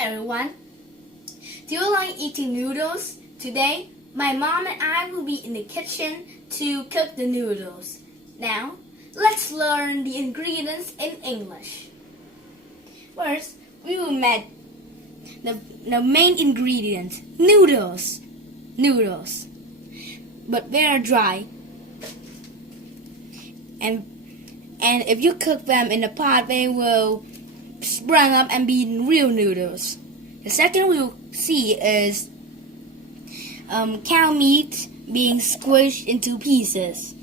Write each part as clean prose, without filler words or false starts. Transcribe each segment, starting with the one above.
everyone. Do you like eating noodles? Today, my mom and I will be in the kitchen to cook the noodles. Now, let's learn the ingredients in English. First, we will make the main ingredient, noodles. But they are dry. And if you cook them in a pot, they will sprung up and be real noodles. The second we'll see is cow meat being squished into pieces.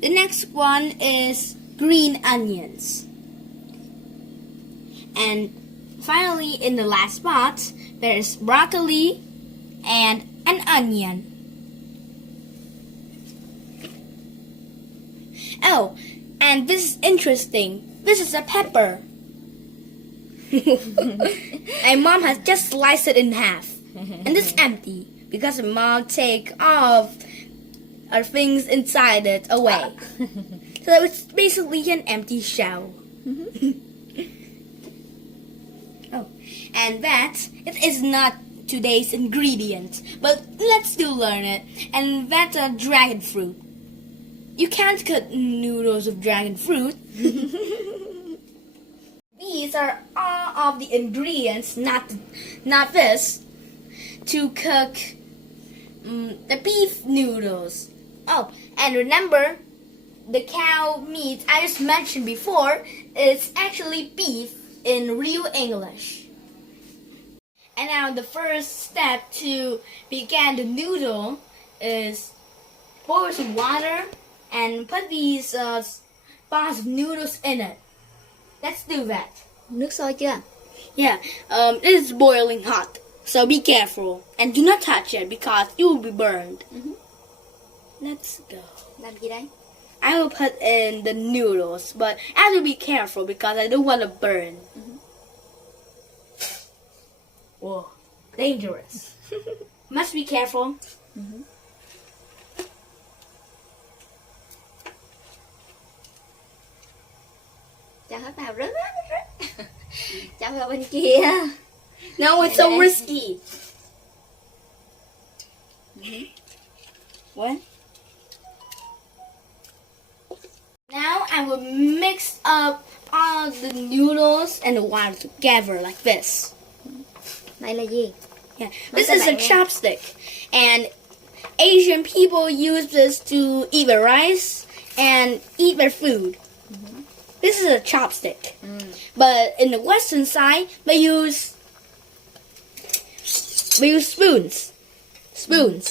The next one is green onions. And finally, in the last pot, there is broccoli and an onion. Oh, and this is interesting. This is a pepper. My mom has just sliced it in half. And it's empty because mom take all of our things inside it away. So it's basically an empty shell. Oh, and that it is not today's ingredient, but let's still learn it. And that's a dragon fruit. You can't cook noodles with dragon fruit. These are all of the ingredients, not this, to cook the beef noodles. Oh, and remember, the cow meat I just mentioned before is actually beef in real English. And now the first step to begin the noodle is pour some water and put these pots of noodles in it. Let's do that. Nước sôi chưa? Yeah, it is boiling hot, so be careful and do not touch it because you will be burned. Let's go. Làm gì đây? I will put in the noodles, but I have to be careful because I don't want to burn. Whoa, dangerous. Must be careful. Cho hết vào rớt. Cho vào bên kia. No, it's so risky. What? Now I will mix up all the noodles and the water together like this. Này là gì? Yeah, this is a chopstick, and Asian people use this to eat their rice and eat their food. This is a chopstick, but in the Western side, they use spoons.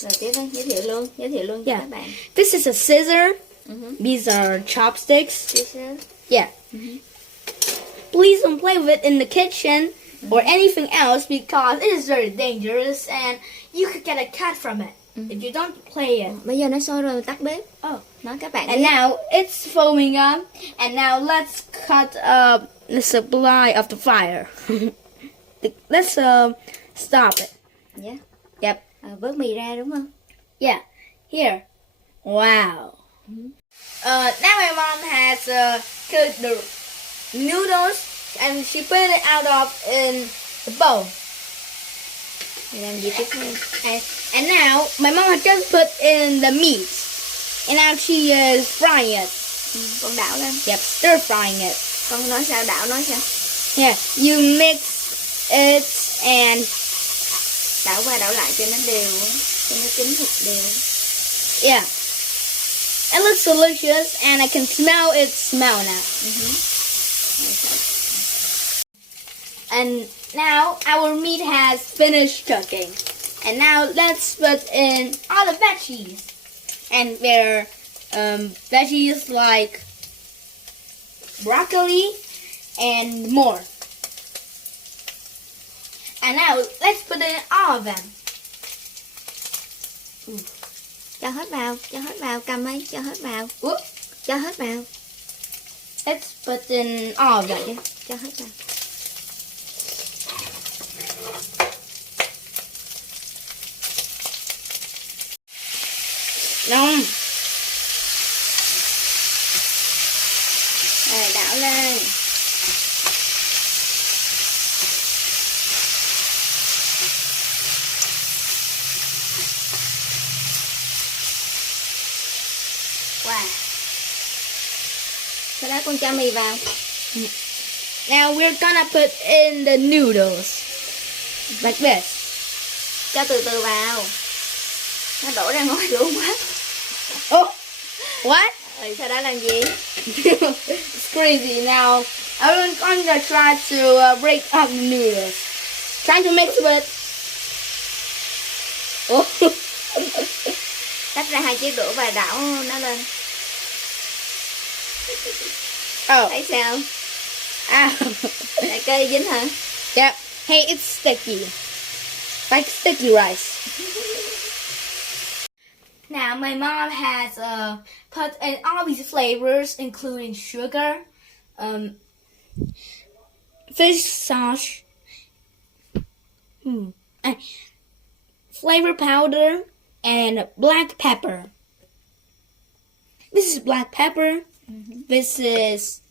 Rồi tiếp đây, giới thiệu luôn cho Yeah, các bạn. this is a scissor. These are chopsticks. Scissor. Yeah. Please don't play with it in the kitchen or anything else because it is very dangerous and you could get a cut from it if you don't play it. Bây giờ nó sôi rồi, tắt bếp. Oh. Nói các bạn And biết. now it's foaming up. And now let's cut the supply of the fire. Let's stop it. Yeah. Yep. Vớt mì ra đúng không? Yeah. Here. Wow. Now my mom has cooked the noodles and she put it out of in the bowl. Làm gì tiếp theo? And now my mom has just put in the meat. And now she is frying it. Con đảo lên. Yep, stir frying it. Con nói sao? Đảo nói sao? Yeah, you mix it and Đảo qua đảo lại cho nó đều, cho nó chín thật đều. yeah. It looks delicious and I can smell its smell now. And now our meat has finished cooking. And now let's put in all the veggies. And they're veggies like broccoli and more. And now let's put in all of them. Cho hết vào, cầm ấy, cho hết vào. Cho hết vào. Let's put in all of them. Cho hết vào. Ngon. Rồi đảo lên. Lát con cho mì vào. Now we're gonna put in the noodles. Like this. Cho từ từ vào. Nó đổ ra ngoài luôn quá. Oh! What? Rồi sau đó làm gì? It's crazy. Now, I'm gonna try to break up the noodles. Trying to mix with... Oh! Tách ra 2 chiếc đũa và đảo nó lên. Oh. Thấy sao? Ah. Lại cây dính hả? Yep. Hey, it's sticky. Like sticky rice. Now, my mom has put in all these flavors, including sugar, fish sauce, flavor powder, and black pepper. This is black pepper. This is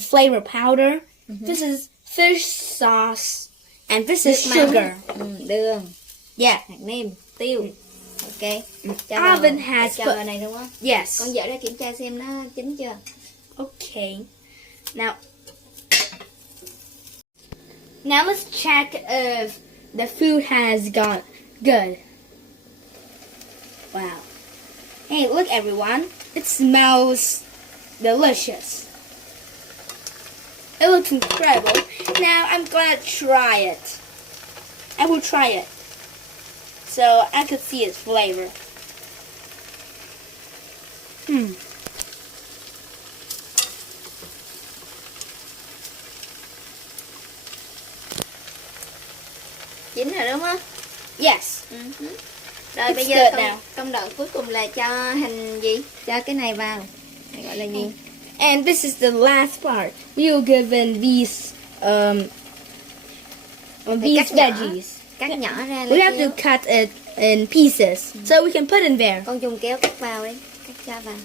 flavor powder. This is fish sauce, and this is sugar. Đường, Yeah. hạt nêm, tiêu. Ok. Cho Oven vào, has cho put- vào này đúng không? Yes. Con dở ra kiểm tra xem nó chín chưa. Okay. Now let's check if the food has got good. Wow. Hey, look everyone. It smells delicious. It looks incredible. Now I'm gonna try it. I will try it. So I could see its flavor. Chín rồi đúng không? Yes. Rồi It's bây giờ good công, now. công đoạn cuối cùng là cho hình gì? Cho cái này vào. Này gọi là gì? And this is the last part. We will give in these these cắt nhỏ. veggies. Cắt nhỏ ra We lấy have kéo. to cut it in pieces so we can put in there. Con dùng kéo cắt vào đi. Cắt cho vào.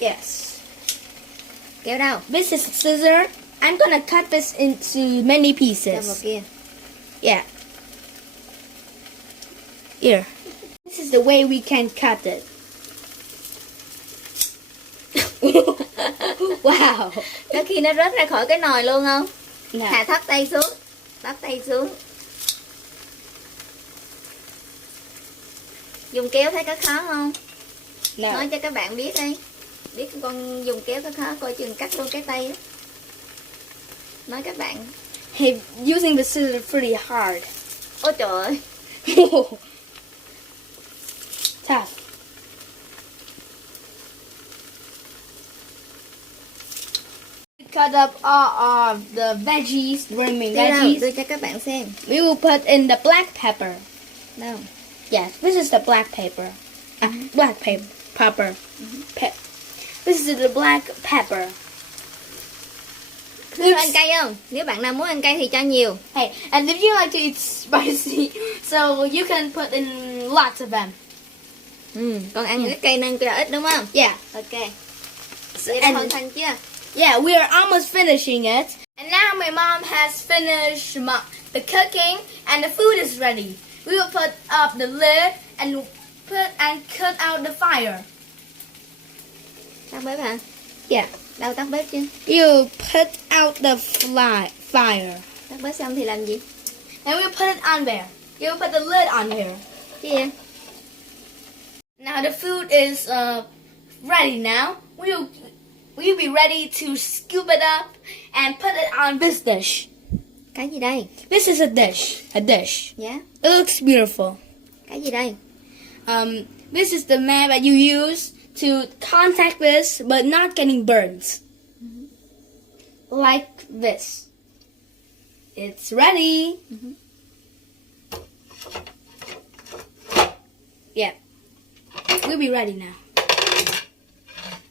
Yes. Kéo đâu? This is scissor. I'm gonna cut this into many Cho vào pieces. kia. Yeah. Here. This is the way we can cut it. Wow. Có khi nó rớt ra khỏi cái nồi luôn không? No. Hạ thấp tay xuống. Thấp tay xuống. Dùng kéo thấy có khó không? No. Nói cho các bạn biết đi. Biết con dùng kéo có khó, coi chừng cắt luôn cái tay đó. Nói các bạn. Hey, using the scissors is pretty hard. Ôi trời ơi. Tough. Cut up all of the veggies, the remaining Đưa đâu? veggies. Đưa cho các bạn xem. We will put in the black pepper. Đâu? Yes, this is the black pepper. Black pepper. This is the black pepper. Nếu ăn cay không? Nếu bạn nào muốn ăn cay thì cho nhiều. Hey, and if you like to eat spicy, so you can put in lots of them. Con ăn ít cay nên cho ít đúng không? Yeah. Ok. Vậy đã hoàn thành chưa? Yeah, we are almost finishing it. And now my mom has finished the cooking and the food is ready. We will put up the lid and cut out the fire. Tắt bếp hả? Yeah. Đâu tắt bếp chưa? You put out the fire. Tắt bếp xong thì làm gì? And we'll put it on there. You will put the lid on here. Chứ gì? Now the food is ready now. We'll be ready to scoop it up and put it on this dish. Cái gì đây? This is a dish. A dish. Dạ. It looks beautiful. Cái gì đây? This is the mat that you use to contact this but not getting burns. Like this. It's ready. Yeah. We'll be ready now.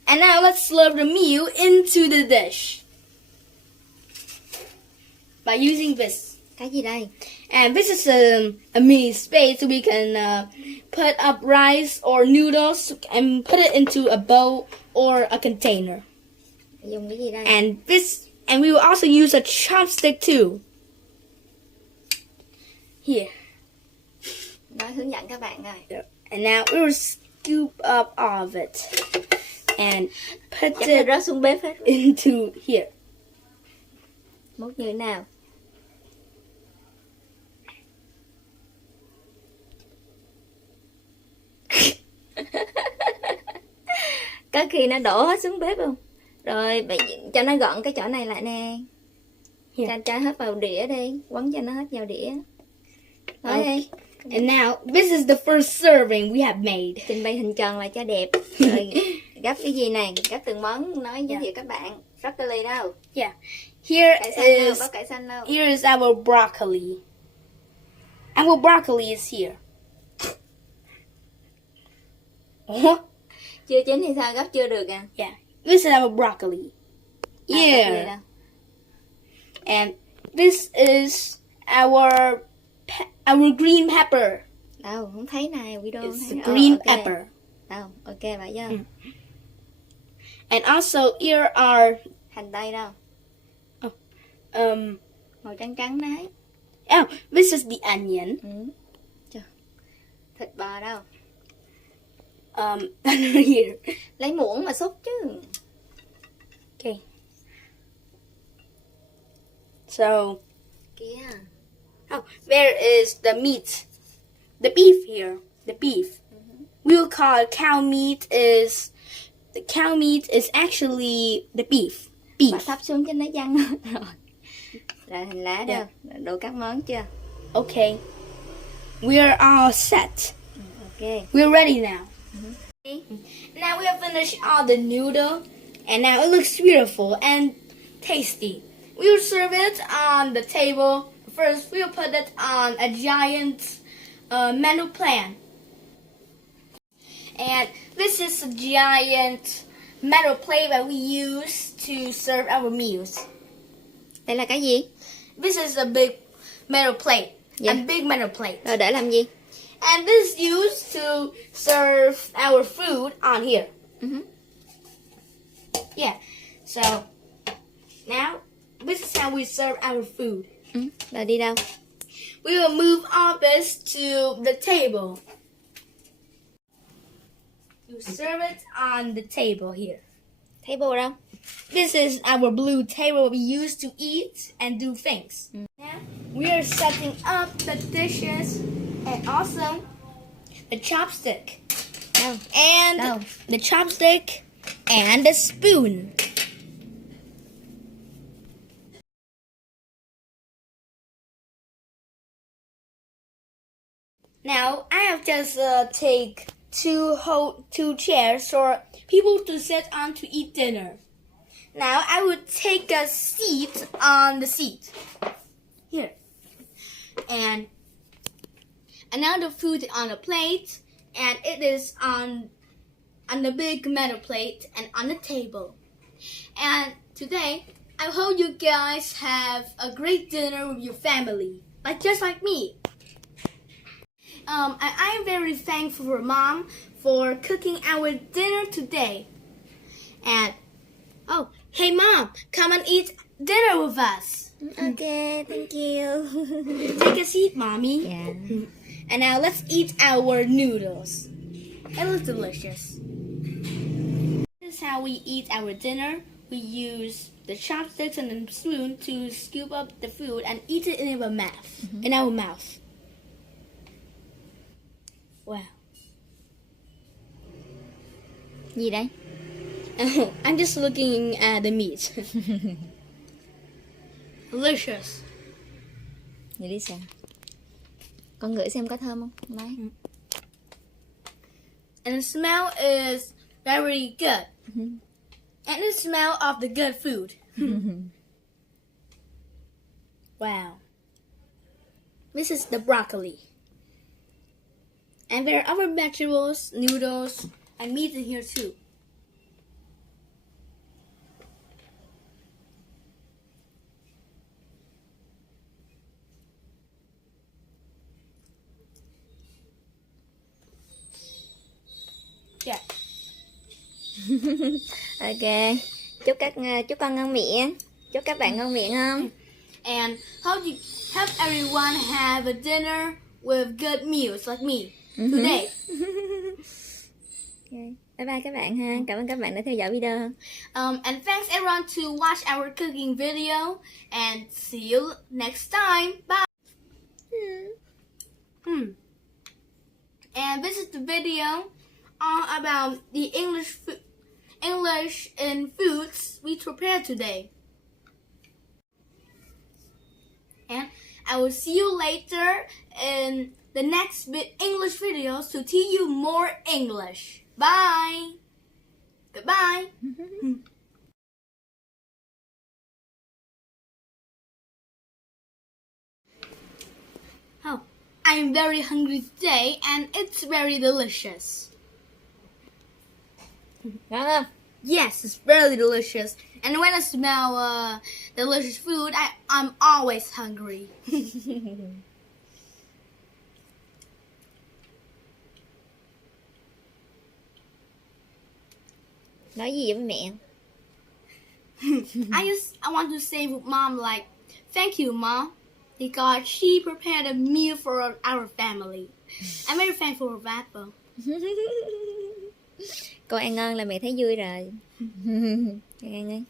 And now let's slurp the meal into the dish. By using this. Cái gì đây? And this is a mini space so we can put up rice or noodles and put it into a bowl or a container. Dùng cái gì đây? And we will also use a chopstick too. Here. Nói hướng dẫn các bạn rồi. And now we will scoop up all of it. and put Chắc là it rớt xuống bếp hết. into here. Múc như thế nào? Có khi nó đổ hết xuống bếp không? Rồi bạn cho nó gọn cái chỗ này lại nè. Cho hết vào đĩa đi, quấn cho nó hết vào đĩa. Thôi đi. And now this is the first serving we have made. Trình bày hình tròn lại cho đẹp. Rồi gấp cái gì này? Gấp từng món nói giới thiệu các bạn. Broccoli đâu? Yeah. Here Cải xanh đâu? is Có cải xanh đâu? here is our broccoli. Our broccoli is here. Chưa chín thì sao? Gấp chưa được à? Yeah. This is our broccoli. Broccoli Yeah. đâu? And this is our green pepper. Đâu, không thấy này, video không It's thấy. green Ok. pepper. Đâu, ok vậy chứ. And also here are Hành tây đâu? um Màu trắng trắng đấy. oh, this is the onion. Trời. Thịt bò đâu? Here. Lấy muỗng mà xúc chứ. Okay. So Kia. there is the meat. The beef here. The beef. We'll call the cow meat is actually the beef. Bà Beef. thấp xuống cho nó văng hết rồi. Rồi hành lá đâu? Yeah. Đủ các món chưa? Okay. We're all set. Ok. We're ready now. Now we have finished all the noodle, and now it looks beautiful and tasty. We'll serve it on the table. First, we'll put it on a giant metal pan. And this is a giant metal plate that we use to serve our meals. Đây là cái gì? This is a big metal plate. A Yeah. big metal plate. Rồi để làm gì? And this is used to serve our food on here. Yeah. So now this is how we serve our food. Rồi đi đâu? We will move all this to the table. You serve it on the table here. Table đâu? This is our blue table we use to eat and do things. Now we are setting up the dishes and also the chopstick. Đâu? And Đâu? the chopstick and the spoon. Now I have just take two chairs for people to sit on to eat dinner. Now I would take a seat on the seat here, and now the food is on a plate, and it is on the big metal plate and on the table. And today I hope you guys have a great dinner with your family, just like me. I am very thankful for Mom for cooking our dinner today. And oh, hey Mom, come and eat dinner with us. Ok, thank you. Take a seat, Mommy. Yeah. And now let's eat our noodles. It looks delicious. This is how we eat our dinner. We use the chopsticks and the spoon to scoop up the food and eat it in our mouth. In our mouth. Wow. Gì đây? I'm just looking at the meat. Delicious. Vậy đi sao? Con ngửi xem có thơm không? Nói. And the smell is very good. And the smell of the good food. Wow. This is the broccoli. And there are other vegetables, noodles, and meat in here too. Yeah. Ok. Chúc con ngon miệng. Chúc các bạn ngon miệng không? And hope everyone have a dinner with good meals like me today. Ok. Bye bye các bạn ha. Cảm ơn các bạn đã theo dõi video. And thanks everyone to watch our cooking video. And see you next time. Bye. And this is the video about the English in foods we prepared today. And I will see you later in the next English videos to teach you more English. Bye. Goodbye. Oh, I'm very hungry today and it's very delicious. Ngon không? Yes, it's very delicious. And when I smell delicious food, I'm always hungry. Nói gì với mẹ? I want to say with mom like, thank you, mom, because she prepared a meal for our family. I'm very thankful for that, though. Con ăn ngon là mẹ thấy vui rồi. Ăn đi.